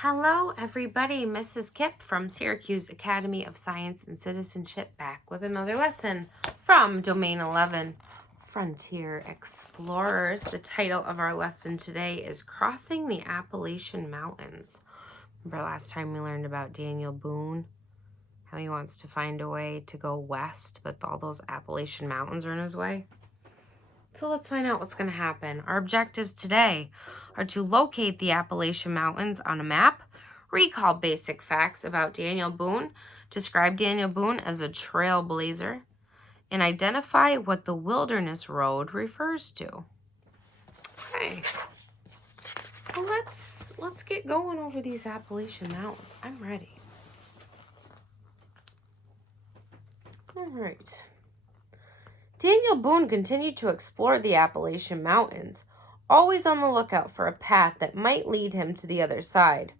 Hello, everybody. Mrs. Kipp from Syracuse Academy of Science and Citizenship back with another lesson from Domain 11, Frontier Explorers. The title of our lesson today is Crossing the Appalachian Mountains. Remember last time we learned about Daniel Boone, how he wants to find a way to go west, but all those Appalachian Mountains are in his way? So let's find out what's going to happen. Our objectives today are to locate the Appalachian Mountains on a map, recall basic facts about Daniel Boone, describe Daniel Boone as a trailblazer, and identify what the Wilderness Road refers to. Okay. Well, let's get going over these Appalachian Mountains. I'm ready. All right. Daniel Boone continued to explore the Appalachian Mountains, always on the lookout for a path that might lead him to the other side.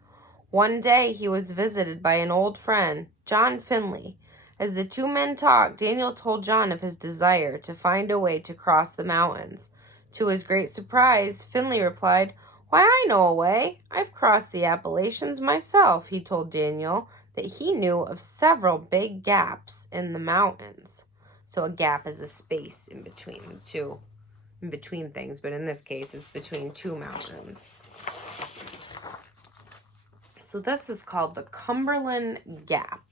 One day he was visited by an old friend, John Finley. As the two men talked, Daniel told John of his desire to find a way to cross the mountains. To his great surprise, Finley replied, "Why, I know a way. I've crossed the Appalachians myself." He told Daniel that he knew of several big gaps in the mountains. So a gap is a space in between things, but in this case, it's between two mountains. So this is called the Cumberland Gap.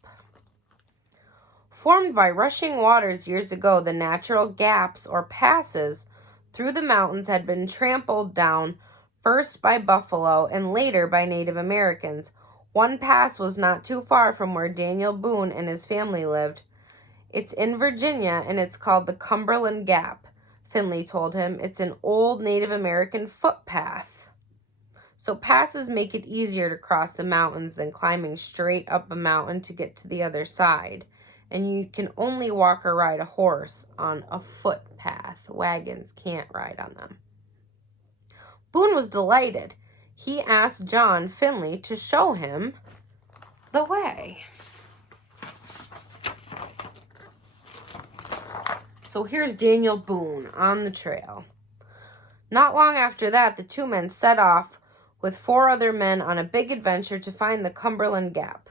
Formed by rushing waters years ago, the natural gaps or passes through the mountains had been trampled down first by buffalo and later by Native Americans. One pass was not too far from where Daniel Boone and his family lived. "It's in Virginia, and it's called the Cumberland Gap," Finley told him. "It's an old Native American footpath." So passes make it easier to cross the mountains than climbing straight up a mountain to get to the other side. And you can only walk or ride a horse on a footpath. Wagons can't ride on them. Boone was delighted. He asked John Finley to show him the way. So here's Daniel Boone on the trail. Not long after that, the two men set off with 4 other men on a big adventure to find the Cumberland Gap.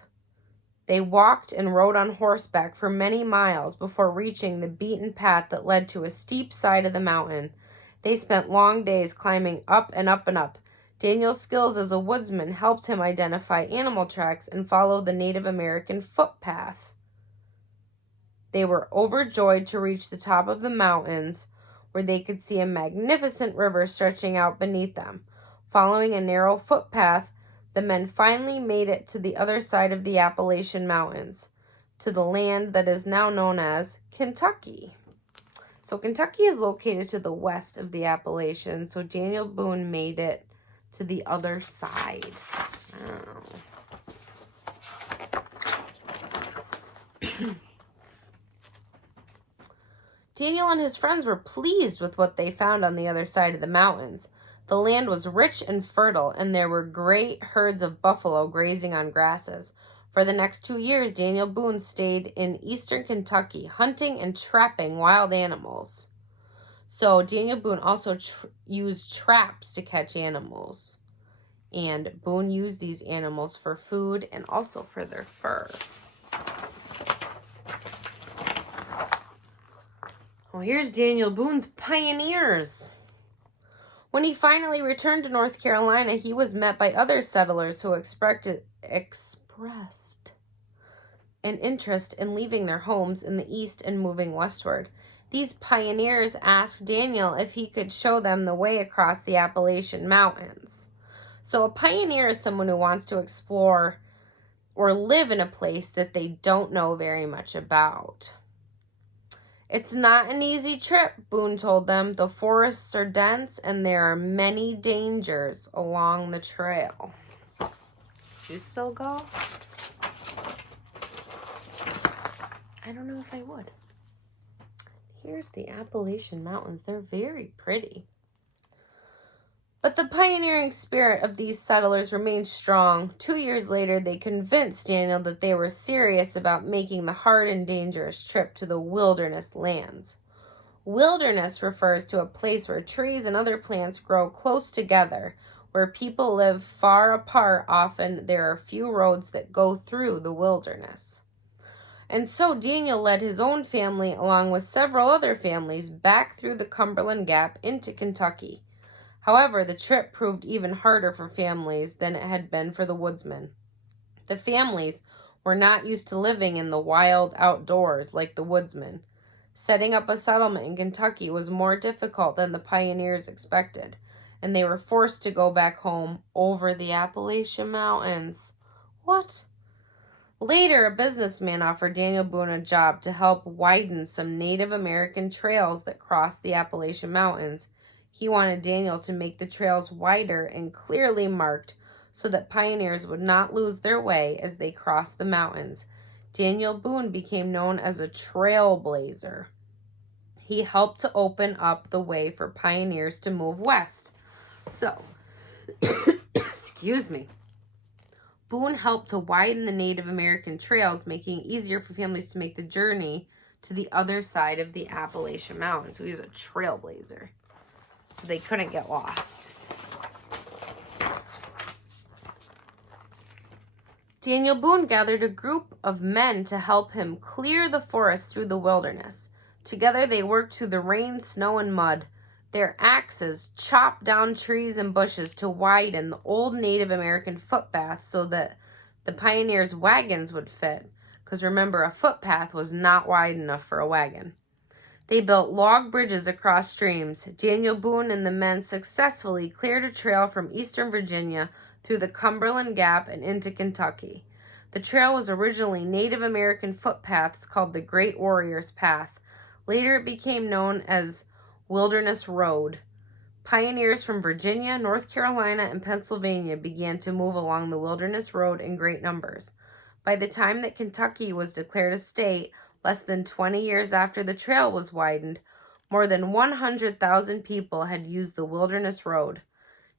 They walked and rode on horseback for many miles before reaching the beaten path that led to a steep side of the mountain. They spent long days climbing up and up and up. Daniel's skills as a woodsman helped him identify animal tracks and follow the Native American footpath. They were overjoyed to reach the top of the mountains, where they could see a magnificent river stretching out beneath them. Following a narrow footpath, the men finally made it to the other side of the Appalachian Mountains, to the land that is now known as Kentucky. So Kentucky is located to the west of the Appalachians, so Daniel Boone made it to the other side. Daniel and his friends were pleased with what they found on the other side of the mountains. The land was rich and fertile, and there were great herds of buffalo grazing on grasses. For the next 2 years, Daniel Boone stayed in eastern Kentucky, hunting and trapping wild animals. So Daniel Boone also used traps to catch animals. And Boone used these animals for food and also for their fur. Well, here's Daniel Boone's pioneers. When he finally returned to North Carolina, he was met by other settlers who expressed an interest in leaving their homes in the east and moving westward. These pioneers asked Daniel if he could show them the way across the Appalachian Mountains. So a pioneer is someone who wants to explore or live in a place that they don't know very much about. "It's not an easy trip," Boone told them. "The forests are dense and there are many dangers along the trail." Would you still go? I don't know if I would. Here's the Appalachian Mountains. They're very pretty. But the pioneering spirit of these settlers remained strong. 2 years later, they convinced Daniel that they were serious about making the hard and dangerous trip to the wilderness lands. Wilderness refers to a place where trees and other plants grow close together, Where people live far apart, often there are few roads that go through the wilderness. And so Daniel led his own family, along with several other families, back through the Cumberland Gap into Kentucky. However, the trip proved even harder for families than it had been for the woodsmen. The families were not used to living in the wild outdoors like the woodsmen. Setting up a settlement in Kentucky was more difficult than the pioneers expected, and they were forced to go back home over the Appalachian Mountains. What? Later, a businessman offered Daniel Boone a job to help widen some Native American trails that crossed the Appalachian Mountains. He wanted Daniel to make the trails wider and clearly marked so that pioneers would not lose their way as they crossed the mountains. Daniel Boone became known as a trailblazer. He helped to open up the way for pioneers to move west. So, excuse me. Boone helped to widen the Native American trails, making it easier for families to make the journey to the other side of the Appalachian Mountains. So he was a trailblazer, so they couldn't get lost. Daniel Boone gathered a group of men to help him clear the forest through the wilderness. Together they worked through the rain, snow, and mud. Their axes chopped down trees and bushes to widen the old Native American footpath so that the pioneers' wagons would fit. Because remember, a footpath was not wide enough for a wagon. They built log bridges across streams. Daniel Boone and the men successfully cleared a trail from eastern Virginia through the Cumberland Gap and into Kentucky. The trail was originally Native American footpaths called the Great Warrior's Path. Later it became known as Wilderness Road. Pioneers from Virginia, North Carolina, and Pennsylvania began to move along the Wilderness Road in great numbers. By the time that Kentucky was declared a state, less than 20 years after the trail was widened, more than 100,000 people had used the Wilderness Road.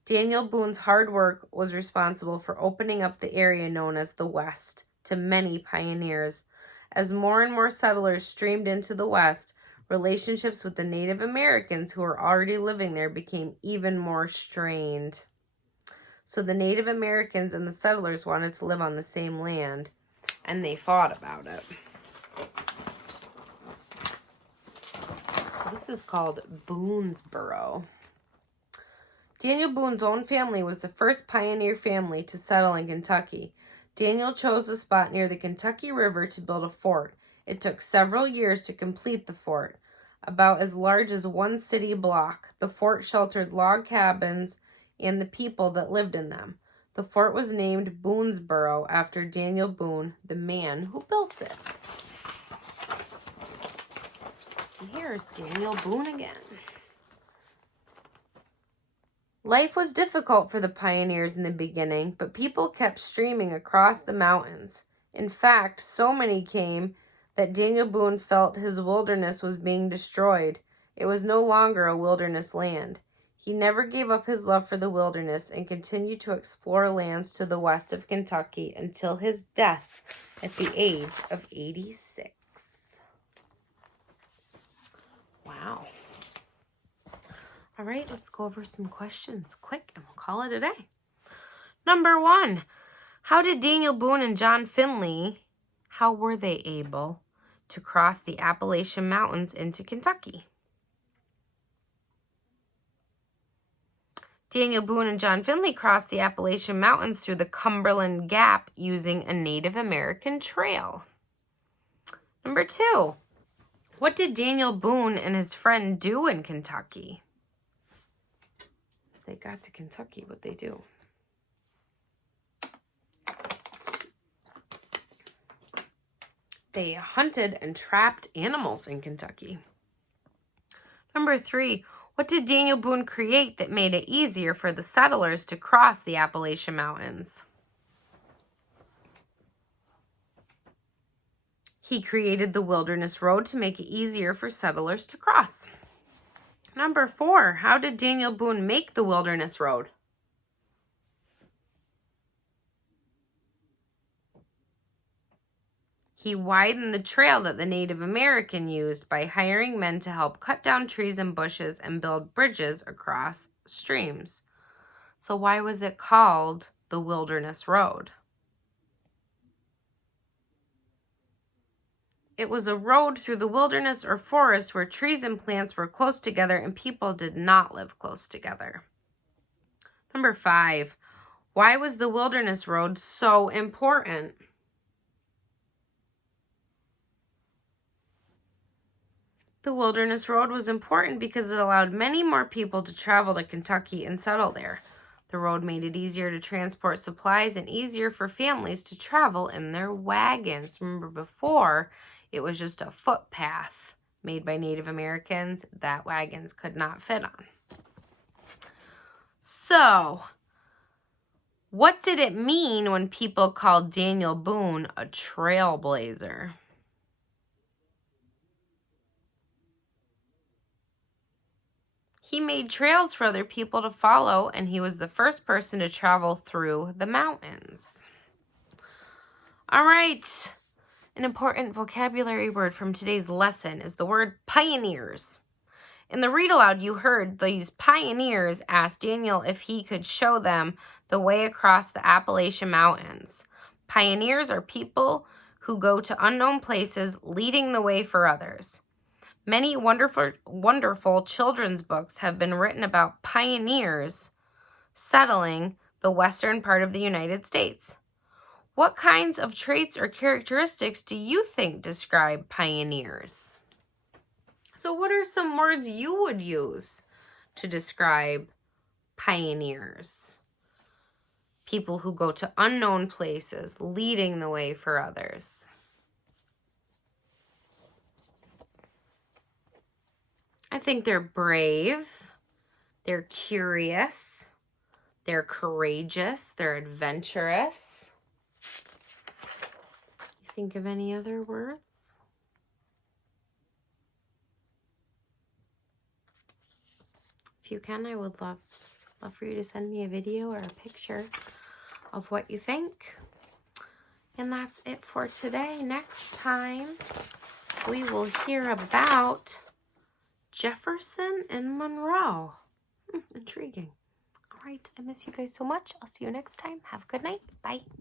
Daniel Boone's hard work was responsible for opening up the area known as the West to many pioneers. As more and more settlers streamed into the West, relationships with the Native Americans who were already living there became even more strained. So the Native Americans and the settlers wanted to live on the same land, and they fought about it. This is called Boonesboro. Daniel Boone's own family was the first pioneer family to settle in Kentucky. Daniel chose a spot near the Kentucky River to build a fort. It took several years to complete the fort, about as large as one city block. The fort sheltered log cabins and the people that lived in them. The fort was named Boonesboro after Daniel Boone, the man who built it. And here's Daniel Boone again. Life was difficult for the pioneers in the beginning, but people kept streaming across the mountains. In fact, so many came that Daniel Boone felt his wilderness was being destroyed. It was no longer a wilderness land. He never gave up his love for the wilderness and continued to explore lands to the west of Kentucky until his death at the age of 86. Wow. All right, let's go over some questions quick and we'll call it a day. Number 1, how did Daniel Boone and John Finley, how were they able to cross the Appalachian Mountains into Kentucky? Daniel Boone and John Finley crossed the Appalachian Mountains through the Cumberland Gap using a Native American trail. Number 2, what did Daniel Boone and his friend do in Kentucky? If they got to Kentucky, what'd they do? They hunted and trapped animals in Kentucky. Number 3, what did Daniel Boone create that made it easier for the settlers to cross the Appalachian Mountains? He created the Wilderness Road to make it easier for settlers to cross. Number 4, how did Daniel Boone make the Wilderness Road? He widened the trail that the Native American used by hiring men to help cut down trees and bushes and build bridges across streams. So why was it called the Wilderness Road? It was a road through the wilderness or forest where trees and plants were close together and people did not live close together. Number 5, why was the Wilderness Road so important? The Wilderness Road was important because it allowed many more people to travel to Kentucky and settle there. The road made it easier to transport supplies and easier for families to travel in their wagons. Remember, before, it was just a footpath made by Native Americans that wagons could not fit on. So, what did it mean when people called Daniel Boone a trailblazer? He made trails for other people to follow, and he was the first person to travel through the mountains. All right. An important vocabulary word from today's lesson is the word pioneers. In the read aloud, you heard these pioneers ask Daniel if he could show them the way across the Appalachian Mountains. Pioneers are people who go to unknown places, leading the way for others. Many wonderful children's books have been written about pioneers settling the western part of the United States. What kinds of traits or characteristics do you think describe pioneers? So what are some words you would use to describe pioneers? People who go to unknown places, leading the way for others. I think they're brave, they're curious, they're courageous, they're adventurous. You think of any other words? If you can, I would love for you to send me a video or a picture of what you think. And that's it for today. Next time, we will hear about Jefferson and Monroe. Intriguing. All right, I miss you guys so much. I'll see you next time. Have a good night. Bye.